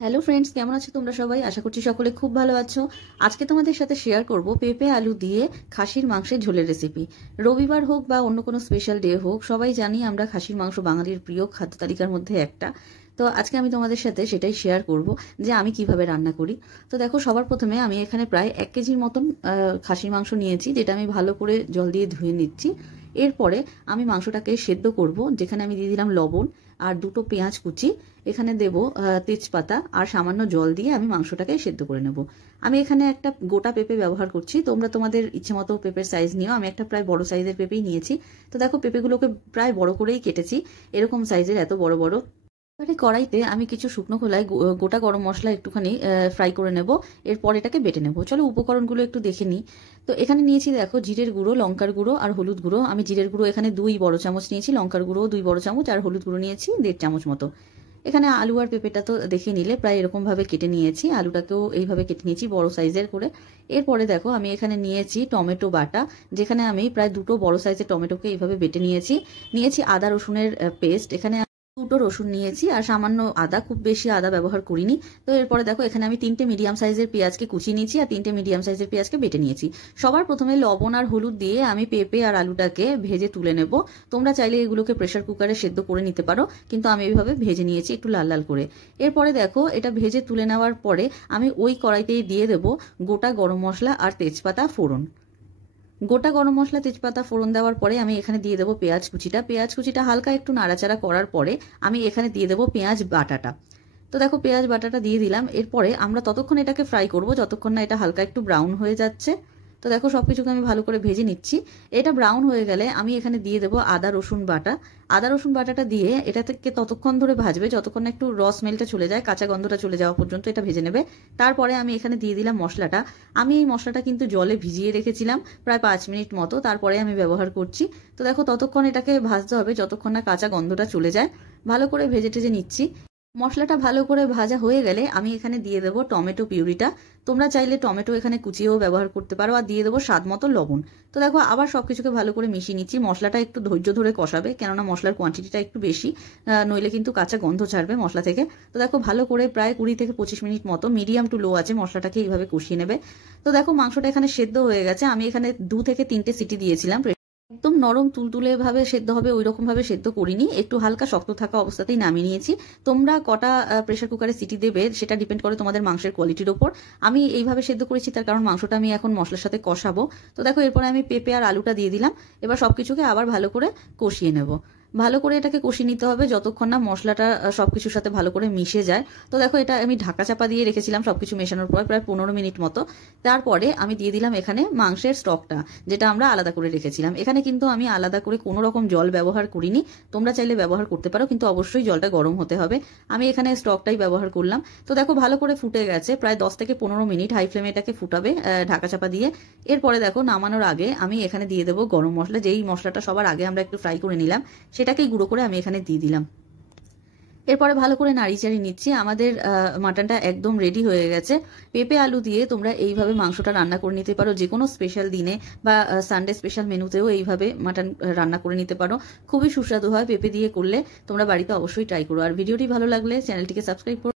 Hello friends, কেমন আছো তোমরা সবাই? আশা করছি সকলে খুব ভালো আছো। আজকে তোমাদের সাথে শেয়ার করব পেঁপে আলু দিয়ে খাসির মাংসের ঝোলের রেসিপি। রবিবার হোক বা অন্য কোনো স্পেশাল ডে হোক, সবাই জানি আমরা খাসির মাংস বাঙালির প্রিয় খাদ্য তালিকার মধ্যে একটা। তো আজকে আমি তোমাদের সাথে সেটাই শেয়ার করব যে আমি কিভাবে রান্না করি। তো দেখো, সবার প্রথমে আমি এখানে প্রায় 1 কেজির মতন খাসির মাংস নিয়েছি, যেটা আমি ভালো করে জল দিয়ে ধুয়ে নিচ্ছি। এরপরে আমি মাংসটাকে সেদ্ধ করব, যেখানে আমি দিয়ে দিলাম লবণ আর দুটো পেঁয়াজ কুচি। এখানে দেব তেজপাতা আর সামান্য জল দিয়ে আমি মাংসটাকে সেদ্ধ করে নেব। আমি এখানে একটা গোটা পেঁপে ব্যবহার করছি, তোমরা তোমাদের ইচ্ছে মতো পেঁপের সাইজ নিও। আমি একটা প্রায় বড় সাইজের পেঁপেই নিয়েছি। তো দেখো, পেঁপেগুলোকে প্রায় বড় করেই কেটেছি, এরকম সাইজের, এত বড় বড়। এবারে কড়াইতে আমি কিছু শুকনো খোলায় গোটা গরম মশলা একটুখানি ফ্রাই করে নেব। এরপর এটাকে বেটে নেব। চলো উপকরণগুলো একটু দেখে নিই। তো এখানে নিয়েছি দেখো জিরের গুঁড়ো, লঙ্কার গুঁড়ো আর হলুদ গুঁড়ো। আমি জিরের গুঁড়ো এখানে 2 বড় চামচ নিয়েছি, লঙ্কার গুঁড়ো 2 বড় চামচ আর হলুদ গুঁড়ো নিয়েছি 1.5 চামচ মতো। এখানে আলু আর পেঁপেটা তো দেখে নিলে, প্রায় এরকম ভাবে কেটে নিয়েছি। আলুটাকেও এইভাবে কেটে নিয়েছি বড় সাইজের করে। এরপরে দেখো, আমি এখানে নিয়েছি টমেটো বাটা, যেখানে আমি প্রায় 2 বড় সাইজের টমেটোকে এইভাবে বেটে নিয়েছি আদা রসুনের পেস্ট। এখানে 2 রসুন নিয়েছি আর সামান্য আদা, খুব বেশি আদা ব্যবহার করিনি। তো এরপরে দেখো, এখানে আমি 3টে মিডিয়াম সাইজের পেঁয়াজকে কুচিয়ে নিয়েছি আর 3টে মিডিয়াম সাইজের পেঁয়াজকে বেটে নিয়েছি। সবার প্রথমে লবণ আর হলুদ দিয়ে আমি পেঁপে আর আলুটাকে ভেজে তুলে নেব। তোমরা চাইলে এগুলোকে প্রেসার কুকারে সেদ্ধ করে নিতে পারো, কিন্তু আমি এইভাবে ভেজে নিয়েছি একটু লাল লাল করে। এরপরে দেখো, এটা ভেজে তুলে নেওয়ার পরে আমি ওই কড়াইতেই দিয়ে দেব গোটা গরম মশলা আর তেজপাতা ফোড়ন। গোটা গরম মশলা তেজপাতা ফোড়ন দেওয়ার পরে আমি এখানে দিয়ে দেবো পেঁয়াজ কুচিটা হালকা একটু নাড়াচাড়া করার পরে আমি এখানে দিয়ে দেবো পেঁয়াজ বাটাটা। তো দেখো, পেঁয়াজ বাটাটা দিয়ে দিলাম। এরপরে আমরা ততক্ষণ এটাকে ফ্রাই করব যতক্ষণ না এটা হালকা একটু ব্রাউন হয়ে যাচ্ছে। তো দেখো, সবকিছুকে আমি ভালো করে ভেজে নিচ্ছি। এটা ব্রাউন হয়ে গেলে আমি এখানে দিয়ে দেবো আদা রসুন বাটা। আদা রসুন বাটাটা দিয়ে এটাকে ততক্ষণ ধরে ভাজবে যতক্ষণ না একটু স্মেলটা চলে যায়, কাঁচা গন্ধটা চলে যাওয়া পর্যন্ত এটা ভেজে নেবে। তারপরে আমি এখানে দিয়ে দিলাম মশলাটা। আমি এই মশলাটা কিন্তু জলে ভিজিয়ে রেখেছিলাম প্রায় 5 মিনিট মতো, তারপরে আমি ব্যবহার করছি। তো দেখো, ততক্ষণ এটাকে ভাজতে হবে যতক্ষণ না কাঁচা গন্ধটা চলে যায়। ভালো করে ভেজে টেজে নিচ্ছি। মশলাটা ভালো করে ভাজা হয়ে গেলে আমি এখানে দিয়ে দেবো টমেটো পিউরিটা। তোমরা চাইলে টমেটো এখানে কুচিয়েও ব্যবহার করতে পারো, আর দিয়ে দেবো স্বাদ মতো লবণ। তো দেখো, আবার সবকিছুকে ভালো করে মিশিয়ে নিচ্ছি। মশলাটা একটু ধৈর্য ধরে কষাবে, কেননা মশলার কোয়ান্টিটিটা একটু বেশি, নইলে কিন্তু কাঁচা গন্ধ ছাড়বে মশলা থেকে। তো দেখো, ভালো করে প্রায় 20 থেকে 25 মিনিট মতো মিডিয়াম টু লো আছে মশলাটাকে এইভাবে কষিয়ে নেবে। তো দেখো, মাংসটা এখানে সেদ্ধ হয়ে গেছে। আমি এখানে 2 থেকে 3টে সিটি দিয়েছিলাম। একদম নরম তুলতুলে ভাবে সেদ্ধ হবে ওই রকম ভাবে সেদ্ধ করিনি, একটু হালকা শক্ত থাকা অবস্থাতেই নামিয়ে নিয়েছি। তোমরা কটা প্রেসার কুকারে সিটি দেবে সেটা ডিপেন্ড করে তোমাদের মাংসের কোয়ালিটির ওপর। আমি এইভাবে সেদ্ধ করেছি, তার কারণ মাংসটা আমি এখন মশলার সাথে কষাবো। তো দেখো, এরপরে আমি পেঁপে আর আলুটা দিয়ে দিলাম। এবার সবকিছুকে আবার ভালো করে কষিয়ে নেব। ভালো করে এটাকে কষিয়ে নিতে হবে যতক্ষণ না মশলাটা সবকিছুর সাথে ভালো করে মিশে যায়। তো দেখো, এটা আমি ঢাকা চাপা দিয়ে রেখেছিলাম সবকিছু মেশানোর পর প্রায় 15 মিনিট মতো। তারপরে আমি দিয়ে দিলাম এখানে মাংসের স্টকটা, যেটা আমরা আলাদা করে রেখেছিলাম। এখানে কিন্তু আমি আলাদা করে কোনো রকম জল ব্যবহার করিনি। তোমরা চাইলে ব্যবহার করতে পারো, কিন্তু অবশ্যই জলটা গরম হতে হবে। আমি এখানে স্টকটাই ব্যবহার করলাম। তো দেখো, ভালো করে ফুটে গেছে, প্রায় 10 থেকে 15 মিনিট হাই ফ্লেমে এটাকে ফুটাবে ঢাকা চাপা দিয়ে। এরপরে দেখো, নামানোর আগে আমি এখানে দিয়ে দেবো গরম মশলা, যেই মশলাটা সবার আগে আমরা একটু ফ্রাই করে নিলাম, সেটাকেই গুঁড়ো করে আমি এখানে দিয়ে দিলাম। এরপরে ভালো করে নাড়িচাড়ি নিচ্ছি। আমাদের মাটনটা একদম রেডি হয়ে গেছে। পেঁপে আলু দিয়ে তোমরা এইভাবে মাংসটা রান্না করে নিতে পারো, যে কোনো স্পেশাল দিনে বা সানডে স্পেশাল মেনুতেও এইভাবে মাটন রান্না করে নিতে পারো। খুবই সুস্বাদু হয় পেঁপে দিয়ে করলে। তোমরা বাড়িতে অবশ্যই ট্রাই করো। আর ভিডিওটি ভালো লাগলে চ্যানেলটিকে সাবস্ক্রাইব করো।